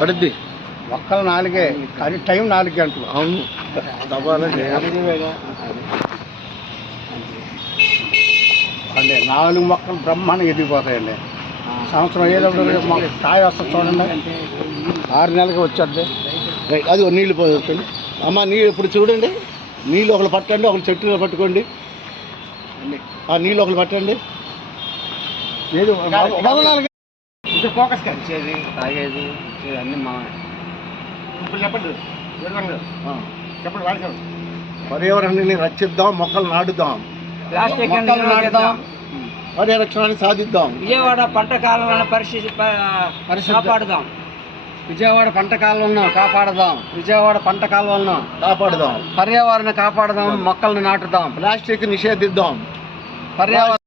పడుద్ది మొక్కలు 4 కానీ టైం 4 గంటలు. అవును అంటే 4 మొక్కలు బ్రహ్మాండంగా ఎదిగిపోతాయండి. సంవత్సరం ఏదో మాకు కాయ వస్తుంది చూడండి, 6 నెలలకి వచ్చేది. అది నీళ్ళు పోతుంది అమ్మ. నీళ్ళు ఇప్పుడు చూడండి, నీళ్ళు ఒకరు పట్టండి, ఒకరు చెట్టులో పట్టుకోండి. ఆ నీళ్ళు ఒకరు పట్టండి. ఏది ఫోకస్ ఇచ్చేది తాగేది ఇచ్చేది అన్నీ మా. ఇప్పుడు చెప్పండి చెప్పండి వాడుకోండి. పర్యావరణాన్ని రక్షిద్దాం, మొక్కలు నాటుదాం, ప్లాస్టిక్ నాటుదాం, పర్యావరణాన్ని సాధిద్దాం. విజయవాడ పంట కాలంలో కాపాడుదాం. విజయవాడ పంట కాలువలను కాపాడదాం. విజయవాడ పంట కాలువలను కాపాడుదాం. పర్యావరణ కాపాడదాం. మొక్కలను నాటుదాం. ప్లాస్టిక్ నిషేధిద్దాం. పర్యావరణ